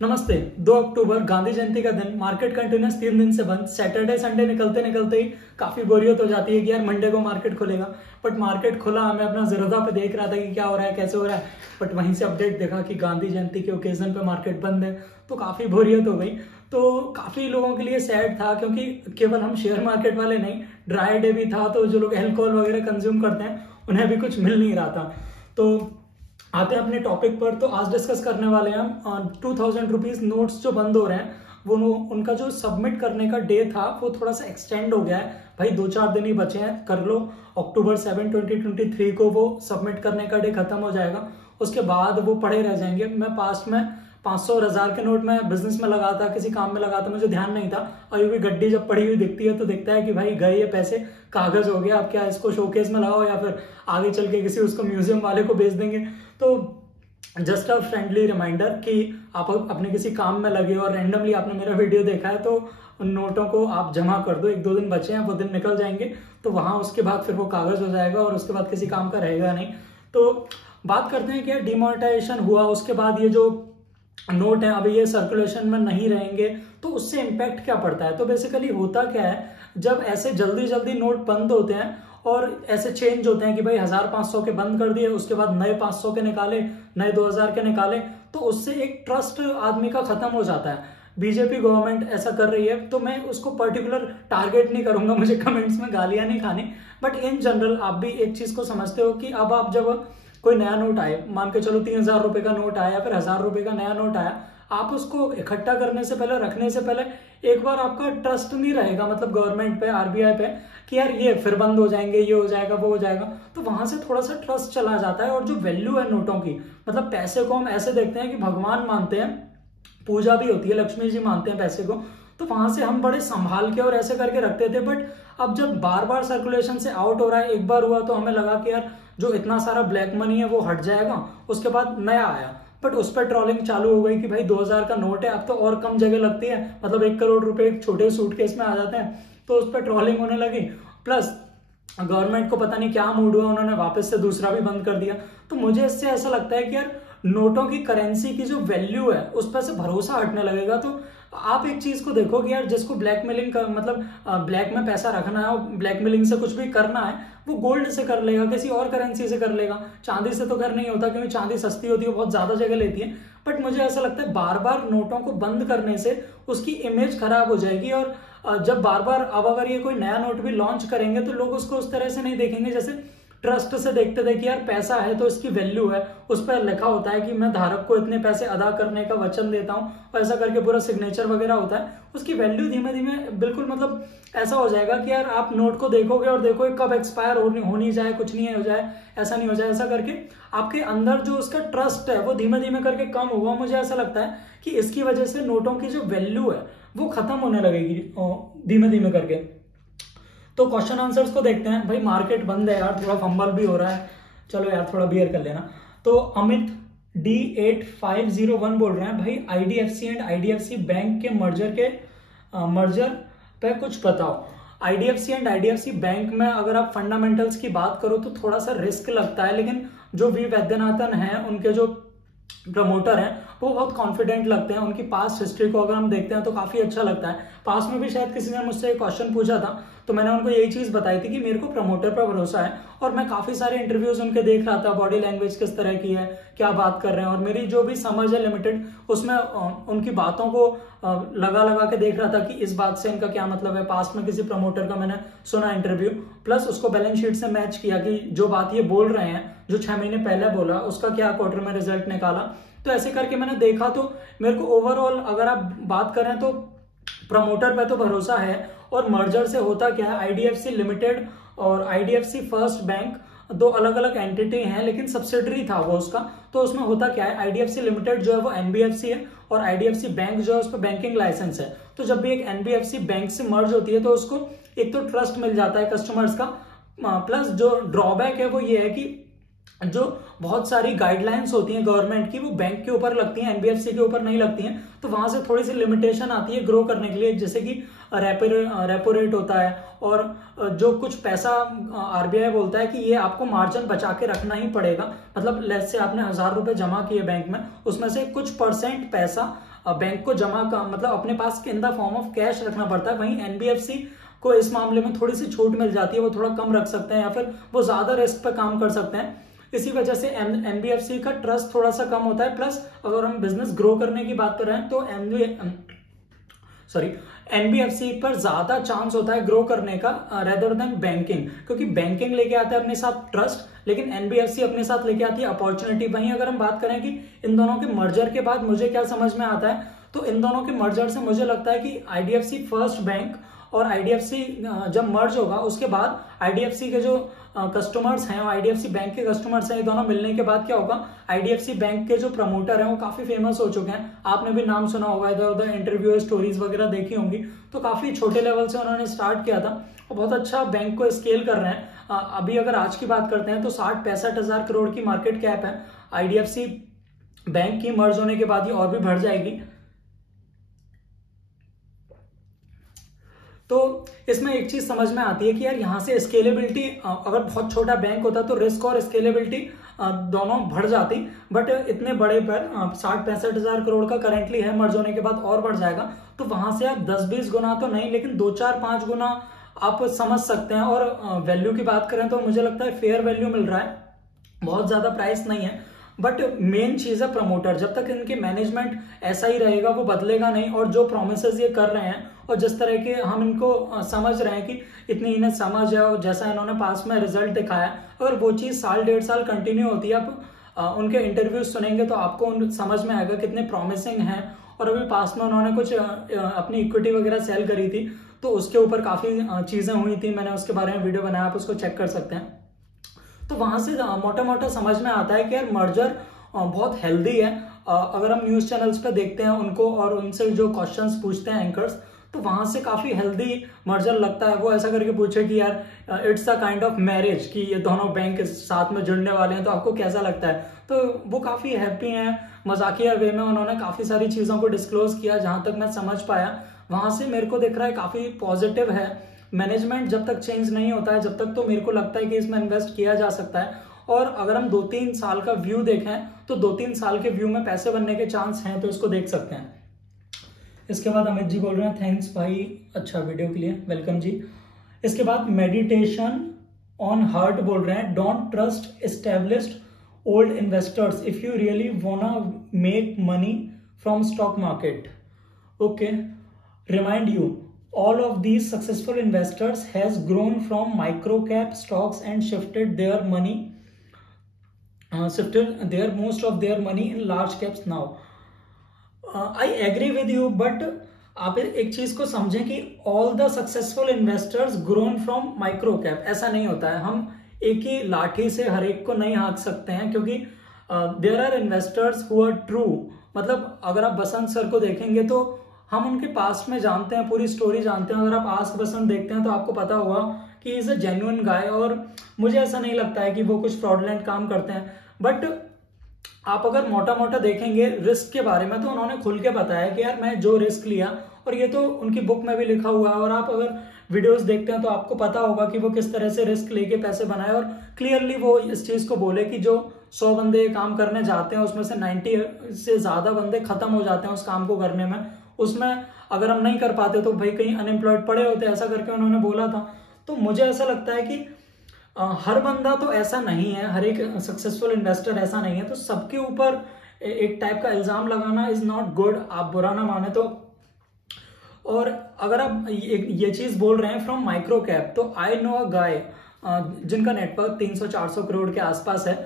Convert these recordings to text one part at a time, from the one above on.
नमस्ते। 2 अक्टूबर गांधी जयंती का दिन, मार्केट कंटिन्यूस 3 दिन से बंद। सैटरडे संडे निकलते निकलते ही काफी बोरियत हो जाती है कि यार मंडे को मार्केट खुलेगा, बट मार्केट खुला। मैं अपना ज़ीरोधा पे देख रहा था कि क्या हो रहा है, कैसे हो रहा है, बट वहीं से अपडेट देखा कि गांधी जयंती के ओकेजन पे मार्केट बंद है, तो काफी बोरियत हो गई। तो काफी लोगों के लिए सैड था, क्योंकि केवल हम शेयर मार्केट वाले नहीं, ड्राई डे भी था, तो जो लोग अल्कोहल वगैरह कंज्यूम करते हैं उन्हें भी कुछ मिल नहीं रहा था। तो आते हैं अपने टॉपिक पर। तो आज डिस्कस करने वाले हैं हम 2000 रुपीज नोट्स जो बंद हो रहे हैं, वो उनका जो सबमिट करने का डे था वो थोड़ा सा एक्सटेंड हो गया है। भाई 2-4 दिन ही बचे हैं, कर लो। अक्टूबर 7, 2023 को वो सबमिट करने का डे खत्म हो जाएगा, उसके बाद वो पड़े रह जाएंगे। मैं पास्ट में 500 और 1000 के नोट में बिजनेस में लगा था, किसी काम में लगा था, मुझे ध्यान नहीं था। और ये भी गड्डी जब पड़ी हुई दिखती है तो दिखता है कि भाई गए ये पैसे, कागज हो गया, अब क्या इसको शोकेस में लगाओ या फिर आगे चल के किसी उसको म्यूजियम वाले को बेच देंगे। तो जस्ट अ फ्रेंडली रिमाइंडर कि आप अपने किसी काम में लगे और रैंडमली आपने मेरा वीडियो देखा है तो उन नोटों को आप जमा कर दो। 1-2 दिन बचे हैं, वो दिन निकल जाएंगे, तो वहां उसके बाद फिर वो कागज हो जाएगा और उसके बाद किसी काम का रहेगा नहीं। तो बात करते हैं कि डिमोनेटाइजेशन हुआ, उसके बाद ये जो नोट है अभी ये सर्कुलेशन में नहीं रहेंगे, तो उससे इम्पैक्ट क्या पड़ता है। तो बेसिकली होता क्या है, जब ऐसे जल्दी जल्दी नोट बंद होते हैं और ऐसे चेंज होते हैं कि भाई 1500 के बंद कर दिए, उसके बाद नए 500 के निकाले, नए 2000 के निकाले, तो उससे एक ट्रस्ट आदमी का खत्म हो जाता है। बीजेपी गवर्नमेंट ऐसा कर रही है, तो मैं उसको पर्टिकुलर टारगेट नहीं करूंगा, मुझे कमेंट्स में गालियां नहीं खानी, बट इन जनरल आप भी एक चीज को समझते हो कि अब आप जब कोई नया नोट आए, मान के चलो 3000 रुपए का नोट आया, फिर 1000 रुपए का नया नोट आया, आप उसको इकट्ठा करने से पहले, रखने से पहले एक बार आपका ट्रस्ट नहीं रहेगा, मतलब गवर्नमेंट पे, आरबीआई पे, कि यार ये फिर बंद हो जाएंगे, ये हो जाएगा, वो हो जाएगा, तो वहां से थोड़ा सा ट्रस्ट चला जाता है। और जो वैल्यू है नोटों की, मतलब पैसे को हम ऐसे देखते हैं कि भगवान मानते हैं, पूजा भी होती है, लक्ष्मी जी मानते हैं पैसे को, तो वहां से हम बड़े संभाल के और ऐसे करके रखते थे। बट अब जब बार बार सर्कुलेशन से आउट हो रहा है, एक बार हुआ तो हमें लगा कि यार जो इतना सारा ब्लैक मनी है वो हट जाएगा, उसके बाद नया आया, बट उस पर ट्रोलिंग चालू हो गई कि भाई 2000 का नोट है, अब तो और कम जगह लगती है, मतलब 1 करोड़ रुपए एक छोटे सूटकेस में आ जाते हैं, तो उस पर ट्रोलिंग होने लगी। प्लस गवर्नमेंट को पता नहीं क्या मूड हुआ, उन्होंने वापस से दूसरा भी बंद कर दिया। तो मुझे इससे ऐसा लगता है कि यार नोटों की, करेंसी की जो वैल्यू है उस पर से भरोसा हटने लगेगा। तो आप एक चीज को देखो कि यार जिसको ब्लैकमेलिंग का मतलब ब्लैक में पैसा रखना है, ब्लैकमेलिंग से कुछ भी करना है, वो गोल्ड से कर लेगा, किसी और करेंसी से कर लेगा। चांदी से तो कर नहीं होता, क्योंकि चांदी सस्ती होती है, बहुत ज्यादा जगह लेती है। बट मुझे ऐसा लगता है बार बार नोटों को बंद करने से उसकी इमेज खराब हो जाएगी। और जब बार बार, अब अगर ये कोई नया नोट भी लॉन्च करेंगे तो लोग उसको उस तरह से नहीं देखेंगे जैसे ट्रस्ट से देखते थे कि यार पैसा है तो इसकी वैल्यू है, उस पर लिखा होता है कि मैं धारक को इतने पैसे अदा करने का वचन देता हूं, और ऐसा करके पूरा सिग्नेचर वगैरह होता है। उसकी वैल्यू धीमे धीमे बिल्कुल, मतलब ऐसा हो जाएगा कि यार आप नोट को देखोगे और देखो कब एक्सपायर हो नहीं जाए, कुछ नहीं हो जाए, ऐसा नहीं हो जाए, ऐसा करके आपके अंदर जो उसका ट्रस्ट है वो धीमे धीमे करके कम होगा। मुझे ऐसा लगता है कि इसकी वजह से नोटों की जो वैल्यू है वो खत्म होने लगेगी धीमे धीमे करके। तो क्वेश्चन आंसर्स को देखते हैं। भाई मार्केट बंद है यार, थोड़ा फंबल भी हो रहा है, चलो यार थोड़ा बियर कर लेना। तो अमित D8501 बोल रहे हैं, भाई आईडीएफसी एंड आईडीएफसी बैंक के मर्जर पे कुछ बताओ। आईडीएफसी एंड आईडीएफसी बैंक में अगर आप फंडामेंटल्स की बात करो तो थोड़ा सा रिस्क लगता है, लेकिन जो वी वैद्यनाथन है, उनके जो प्रमोटर हैं, वो बहुत कॉन्फिडेंट लगते हैं। उनकी पास्ट हिस्ट्री को अगर हम देखते हैं तो काफी अच्छा लगता है। पास्ट में भी शायद किसी ने मुझसे एक क्वेश्चन पूछा था, तो मैंने उनको यही चीज बताई थी कि मेरे को प्रमोटर पर भरोसा है, और मैं काफी सारे इंटरव्यूज उनके देख रहा था, बॉडी लैंग्वेज किस तरह की है, क्या बात कर रहे हैं, और मेरी जो भी समझ है लिमिटेड, उसमें उनकी बातों को लगा लगा के देख रहा था कि इस बात से इनका क्या मतलब है। पास्ट में किसी प्रमोटर का मैंने सुना इंटरव्यू, प्लस उसको बैलेंस शीट से मैच किया कि जो बात ये बोल रहे हैं, जो 6 महीने पहले बोला, उसका क्या क्वार्टर में रिजल्ट निकाला। तो ऐसे करके मैंने देखा, तो मेरे को ओवरऑल अगर आप बात करें तो प्रमोटर पे तो भरोसा है। और मर्जर से होता क्या है, आईडीएफसी लिमिटेड और आईडीएफसी फर्स्ट बैंक दो अलग अलग एंटिटी हैं, लेकिन सब्सिडरी था वो उसका। तो उसमें होता क्या है, आईडीएफसी लिमिटेड जो है वो एनबीएफसी है, और आईडीएफसी बैंक जो है उस पर बैंकिंग लाइसेंस है। तो जब भी एक एनबीएफसी बैंक से मर्ज होती है तो उसको एक तो ट्रस्ट मिल जाता है कस्टमर्स का, प्लस जो ड्रॉबैक है वो ये है कि जो बहुत सारी गाइडलाइंस होती हैं गवर्नमेंट की, वो बैंक के ऊपर लगती हैं, एनबीएफसी के ऊपर नहीं लगती हैं। तो वहां से थोड़ी सी लिमिटेशन आती है ग्रो करने के लिए, जैसे कि रेपो रेट होता है, और जो कुछ पैसा आरबीआई बोलता है कि ये आपको मार्जिन बचा के रखना ही पड़ेगा। मतलब लेट्स से आपने 1000 रुपए जमा किए बैंक में, उसमें से कुछ परसेंट पैसा बैंक को जमा का मतलब अपने पास in the form of cash रखना पड़ता है। वहीं एनबीएफसी को इस मामले में थोड़ी सी छूट मिल जाती है, वो थोड़ा कम रख सकते हैं या फिर वो ज्यादा रिस्क पे काम कर सकते हैं। इसी वजह से एनबीएफसी का ट्रस्ट थोड़ा सा कम होता है। प्लस अगर हम बिजनेस ग्रो करने की बात कर रहे हैं तो एनबीएफसी पर ज्यादा चांस होता है ग्रो करने का रेदर देन बैंकिंग, क्योंकि बैंकिंग लेके आता है अपने साथ ट्रस्ट, लेकिन एनबीएफसी अपने साथ लेके आती है अपॉर्चुनिटी। वहीं अगर हम बात करें कि इन दोनों के मर्जर के बाद मुझे क्या समझ में आता है, तो इन दोनों के मर्जर से मुझे लगता है कि आईडीएफसी फर्स्ट बैंक और आईडीएफसी जब मर्ज होगा उसके बाद आईडीएफसी के जो कस्टमर्स हैं और आईडीएफसी बैंक के कस्टमर्स हैं, ये दोनों मिलने के बाद क्या होगा, आईडीएफसी बैंक के जो प्रमोटर हैं वो काफी फेमस हो चुके हैं। आपने भी नाम सुना होगा, इधर उधर इंटरव्यू स्टोरीज वगैरह देखी होंगी। तो काफी छोटे लेवल से उन्होंने स्टार्ट किया था और बहुत अच्छा बैंक को स्केल कर रहे हैं। अभी अगर आज की बात करते हैं तो 60-65 हजार करोड़ की मार्केट कैप है। आईडीएफसी बैंक की मर्ज होने के बाद ये और भी बढ़ जाएगी। तो इसमें एक चीज समझ में आती है कि यार यहाँ से स्केलेबिलिटी, अगर बहुत छोटा बैंक होता तो रिस्क और स्केलेबिलिटी दोनों बढ़ जाती, बट इतने बड़े पर 60-65 हजार करोड़ का करेंटली है, मर्ज होने के बाद और बढ़ जाएगा। तो वहां से आप 10-20 गुना तो नहीं, लेकिन 2-4-5 गुना आप समझ सकते हैं। और वैल्यू की बात करें तो मुझे लगता है फेयर वैल्यू मिल रहा है, बहुत ज्यादा प्राइस नहीं है। बट मेन चीज है प्रमोटर, जब तक इनके मैनेजमेंट ऐसा ही रहेगा, वो बदलेगा नहीं, और जो प्रोमिसेस ये कर रहे हैं और जिस तरह के हम इनको समझ रहे हैं कि इतनी इन्हें समझ है और जैसा इन्होंने पास में रिजल्ट दिखाया, अगर वो चीज 1.5 साल कंटिन्यू होती है, आप उनके इंटरव्यूज सुनेंगे तो आपको समझ में आएगा कितने प्रॉमिसिंग हैं। और अभी पास में उन्होंने कुछ अपनी इक्विटी वगैरह सेल करी थी, तो उसके ऊपर काफी चीजें हुई थी, मैंने उसके बारे में वीडियो बनाया, आप उसको चेक कर सकते हैं। तो वहां से मोटा मोटा समझ में आता है कि यार मर्जर बहुत हेल्दी है। अगर हम न्यूज चैनल्स पे देखते हैं उनको और उनसे जो क्वेश्चंस पूछते हैं एंकर्स, तो वहां से काफी हेल्दी मर्जर लगता है। वो ऐसा करके पूछे कि यार it's a kind of marriage, कि ये दोनों बैंक साथ में जुड़ने वाले हैं, तो आपको कैसा लगता है। तो वो काफी हैप्पी हैं, मजाकिया वे में उन्होंने काफी सारी चीजों को डिस्क्लोज किया। जहां तक मैं समझ पाया वहां से मेरे को दिख रहा है काफी पॉजिटिव है। मैनेजमेंट जब तक चेंज नहीं होता है, जब तक तो मेरे को लगता है कि इसमें इन्वेस्ट किया जा सकता है। और अगर हम 2-3 साल का व्यू देखें तो 2-3 साल के व्यू में पैसे बनने के चांस हैं, तो इसको देख सकते हैं। इसके बाद अमित जी बोल रहे हैं थैंक्स भाई, अच्छा वीडियो के लिए, वेलकम जी। इसके बाद मेडिटेशन ऑन हार्ट बोल रहे हैं, don't trust established old investors if you really वांना make money from stock market. Okay, remind you all of these successful investors has grown from micro cap stocks and shifted their most of their money in large caps now. I agree with you, but आप एक चीज को समझें कि all the successful investors grown from micro cap, ऐसा नहीं होता है। हम एक ही लाठी से हर एक को नहीं हाँक सकते हैं, क्योंकि there are investors who are true। मतलब अगर आप बसंत सर को देखेंगे तो हम उनके पास में जानते हैं, पूरी स्टोरी जानते हैं। अगर आप आस्क बसंत देखते हैं तो आपको पता होगा कि इज अ जेन्युइन गाय, और मुझे ऐसा नहीं लगता है कि वो कुछ फ्रॉडलेंट काम करते हैं। बट आप अगर मोटा मोटा देखेंगे रिस्क के बारे में, तो उन्होंने खुल के बताया कि यार मैं जो रिस्क लिया, और ये तो उनकी बुक में भी लिखा हुआ है। और आप अगर वीडियोस देखते हैं तो आपको पता होगा कि वो किस तरह से रिस्क लेके पैसे बनाए, और क्लियरली वो इस चीज को बोले कि जो 100 बंदे काम करने जाते हैं उसमें से 90 से ज्यादा बंदे खत्म हो जाते हैं उस काम को करने में। उसमें अगर हम नहीं कर पाते तो भाई कहीं अनएम्प्लॉयड पड़े होते, ऐसा करके उन्होंने बोला था। तो मुझे ऐसा लगता है कि हर बंदा तो ऐसा नहीं है, हर एक सक्सेसफुल इन्वेस्टर ऐसा नहीं है। तो सबके ऊपर एक टाइप का इल्जाम लगाना इज नॉट गुड, आप बुरा ना माने तो। और अगर आप ये चीज बोल रहे हैं फ्रॉम माइक्रो कैप, तो आई नो अ गाय जिनका नेटवर्क 300-400 करोड़ के आसपास है।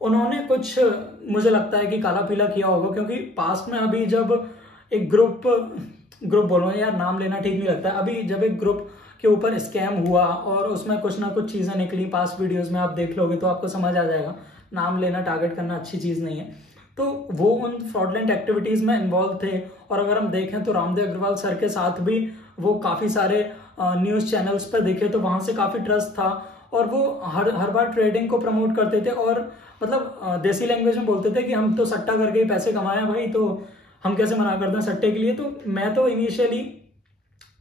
उन्होंने कुछ मुझे लगता है कि काला पीला किया होगा, क्योंकि पास में अभी जब एक ग्रुप बोल रहा हूँ यार, नाम लेना ठीक नहीं लगता, अभी जब एक ग्रुप के ऊपर स्कैम हुआ और उसमें कुछ ना कुछ चीजें निकली, पास वीडियोस में आप देख लोगे तो आपको समझ आ जाएगा। नाम लेना, टारगेट करना अच्छी चीज नहीं है। तो वो उन फ्रॉडलेंट एक्टिविटीज में इन्वॉल्व थे। और अगर हम देखें तो रामदेव अग्रवाल सर के साथ भी वो काफी सारे न्यूज चैनल्स पर दिखे, तो वहां से काफी ट्रस्ट था। और वो हर बार ट्रेडिंग को प्रमोट करते थे, और मतलब देसी लैंग्वेज में बोलते थे कि हम तो सट्टा करके ही पैसे कमाए भाई, तो हम कैसे मना करते हैं सट्टे के लिए। तो मैं तो इनिशियली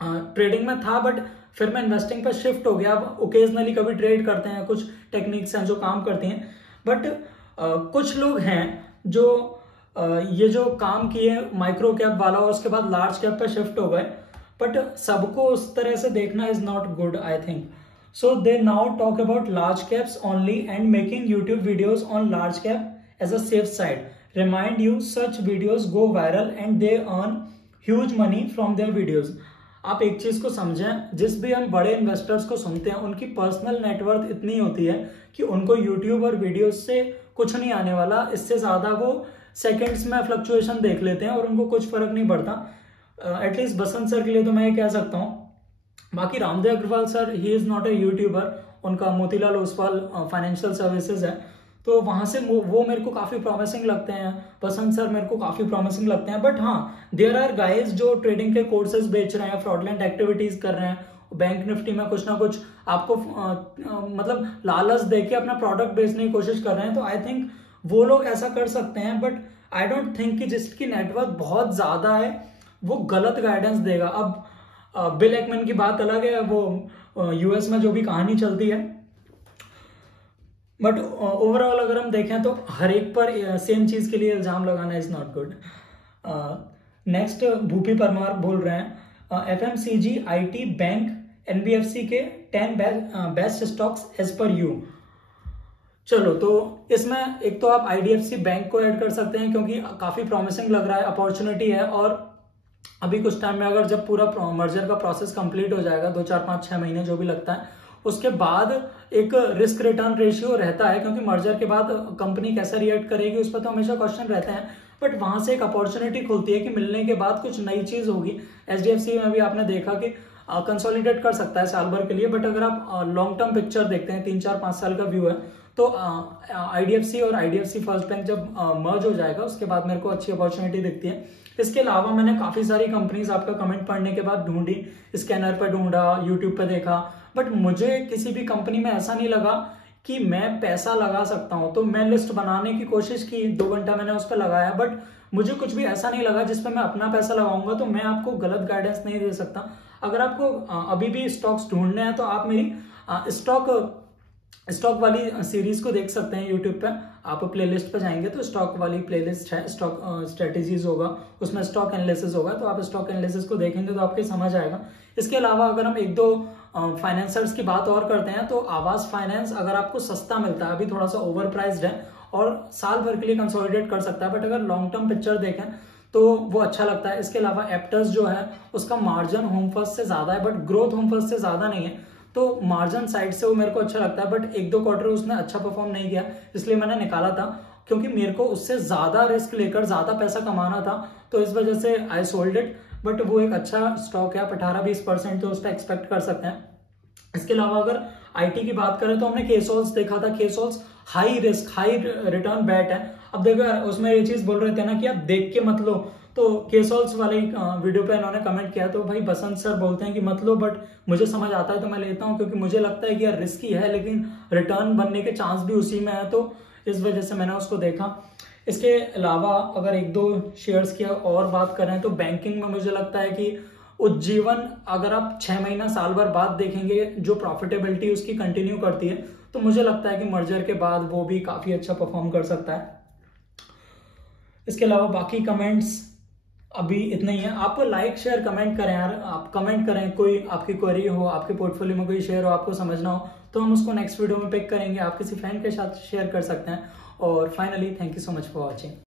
ट्रेडिंग में था, बट फिर मैं इन्वेस्टिंग पर शिफ्ट हो गया। अब ओकेजनली कभी ट्रेड करते हैं, कुछ टेक्निक्स हैं जो काम करती हैं। बट कुछ लोग हैं जो ये जो काम किए माइक्रो कैप वाला और उसके बाद लार्ज कैप पे शिफ्ट हो गए, बट सबको उस तरह से देखना is not good I think. So they now talk about large caps only and making YouTube videos on large cap as a safe side. Remind you such videos go viral and they earn huge money from their videos. आप एक चीज को समझें, जिस भी हम बड़े investors को सुनते हैं उनकी पर्सनल नेटवर्थ इतनी होती है कि उनको यूट्यूब और वीडियोज से कुछ नहीं आने वाला. इससे ज्यादा वो सेकंड्स में फ्लक्चुएशन देख लेते हैं और उनको कुछ फर्क नहीं पड़ता. एटलीस्ट बसंत सर के लिए तो मैं ये कह सकता हूँ. बाकी Ramdev Agrawal sir, he is not a YouTuber, उनका मोतीलाल ओसवाल फाइनेंशियल सर्विसेज है, तो वहां से वो मेरे को काफी प्रॉमिसिंग लगते हैं. बसंत सर मेरे को काफी प्रॉमिसिंग लगते हैं. बट हाँ, देयर आर गाइज जो ट्रेडिंग के कोर्सेज बेच रहे हैं, फ्रॉडलेंट एक्टिविटीज कर रहे हैं, बैंक निफ्टी में कुछ ना कुछ आपको मतलब लालच देके अपना प्रोडक्ट बेचने की कोशिश कर रहे हैं. तो आई थिंक वो लोग ऐसा कर सकते हैं, बट आई डोंट थिंक कि जिसकी नेटवर्क बहुत ज्यादा है वो गलत गाइडेंस देगा. अब बिल एकमैन की बात अलग है, वो यूएस में जो भी कहानी चलती है, बट ओवरऑल अगर हम देखें तो हर एक पर सेम चीज के लिए इल्जाम लगाना is not good. Next Bhupi Parmar बोल रहे हैं एफएमसीजी, आईटी, बैंक, एनबीएफसी के 10 best stocks as per you. चलो, तो इसमें एक तो आप आईडीएफसी बैंक को ऐड कर सकते हैं क्योंकि काफी प्रॉमिसिंग लग रहा है, अपॉर्चुनिटी है. और अभी कुछ टाइम में अगर जब पूरा मर्जर का प्रोसेस कंप्लीट हो जाएगा, 2, 4, 5, 6 महीने जो भी लगता है, उसके बाद एक रिस्क रिटर्न रेशियो रहता है क्योंकि मर्जर के बाद कंपनी कैसे रिएक्ट करेगी उस पर तो हमेशा क्वेश्चन रहते हैं. बट वहां से एक अपॉर्चुनिटी खुलती है कि मिलने के बाद कुछ नई चीज होगी. एचडीएफसी में भी आपने देखा कि कंसोलिडेट कर सकता है साल भर के लिए, बट अगर आप लॉन्ग टर्म पिक्चर देखते हैं, 3, 4, 5 साल का व्यू है, तो आईडीएफसी और आईडीएफसी फर्स्ट बैंक जब मर्ज हो जाएगा उसके बाद मेरे को अच्छी अपॉर्चुनिटी दिखती है. इसके अलावा मैंने काफी सारी कंपनीज आपका कमेंट पढ़ने के बाद ढूंढी, स्कैनर पे ढूंढा, यूट्यूब पे देखा, बट मुझे किसी भी कंपनी में ऐसा नहीं लगा कि मैं पैसा लगा सकता हूं. तो मैं लिस्ट बनाने की कोशिश की, 2 घंटा मैंने उस पर लगाया, बट मुझे कुछ भी ऐसा नहीं लगा जिसपे मैं अपना पैसा लगाऊंगा. तो मैं आपको गलत गाइडेंस नहीं दे सकता. अगर आपको अभी भी स्टॉक्स ढूंढने हैं तो आप मेरी स्टॉक वाली सीरीज को देख सकते हैं यूट्यूब पे. आप प्लेलिस्ट पे जाएंगे तो स्टॉक वाली प्लेलिस्ट है, स्टॉक स्ट्रेटेजीज होगा, उसमें स्टॉक एनालिसिस होगा, तो आप स्टॉक एनालिसिस को देखेंगे तो आपके समझ आएगा. इसके अलावा अगर हम 1-2 फाइनेंसर्स की बात और करते हैं तो आवास फाइनेंस अगर आपको सस्ता मिलता है, अभी थोड़ा सा ओवर प्राइस्ड है और साल भर के लिए कंसोलिडेट कर सकता है, बट अगर लॉन्ग टर्म पिक्चर देखें तो वो अच्छा लगता है. इसके अलावा एप्टस जो है उसका मार्जिन होम फर्स्ट से ज्यादा है, बट ग्रोथ होम फर्स्ट से ज्यादा नहीं है, तो मार्जिन साइड से वो मेरे को अच्छा लगता है. बट 1-2 क्वार्टर उसने अच्छा परफॉर्म नहीं किया, इसलिए मैंने निकाला था क्योंकि मेरे को उससे ज्यादा रिस्क लेकर ज्यादा पैसा कमाना था, तो इस वजह से आई सोल्ड इट. बट वो एक अच्छा स्टॉक है, आप 18-20% तो उस पर एक्सपेक्ट कर सकते हैं. इसके अलावा अगर आईटी की बात करें तो हमने केसोल्स देखा था. केसोल्स high risk high return bet है. अब देखो यार, उसमें ये चीज बोल रहे थे ना कि आप देख के मत लो, तो केसोल्स वाले वीडियो पे इन्होंने कमेंट किया, तो भाई बसंत सर बोलते हैं कि मत लो, बट मुझे समझ आता है तो मैं लेता हूं क्योंकि मुझे लगता है कि यार रिस्की है लेकिन रिटर्न बनने के चांस भी उसी में है, तो इस वजह से मैंने उसको देखा. इसके अलावा अगर 1-2 शेयर्स की और बात करें तो बैंकिंग में मुझे लगता है कि उज्जीवन अगर आप 6 महीना साल भर बाद देखेंगे जो प्रॉफिटेबिलिटी उसकी कंटिन्यू करती है, तो मुझे लगता है कि मर्जर के बाद वो भी काफी अच्छा परफॉर्म कर सकता है. इसके अलावा बाकी कमेंट्स अभी इतना ही है. आप लाइक शेयर कमेंट करें यार, आप कमेंट करें, कोई आपकी क्वेरी हो, आपके पोर्टफोलियो में कोई शेयर हो, आपको समझना हो, तो हम उसको नेक्स्ट वीडियो में पिक करेंगे. आप किसी फ्रेंड के साथ शेयर कर सकते हैं. और finally thank you so much for watching.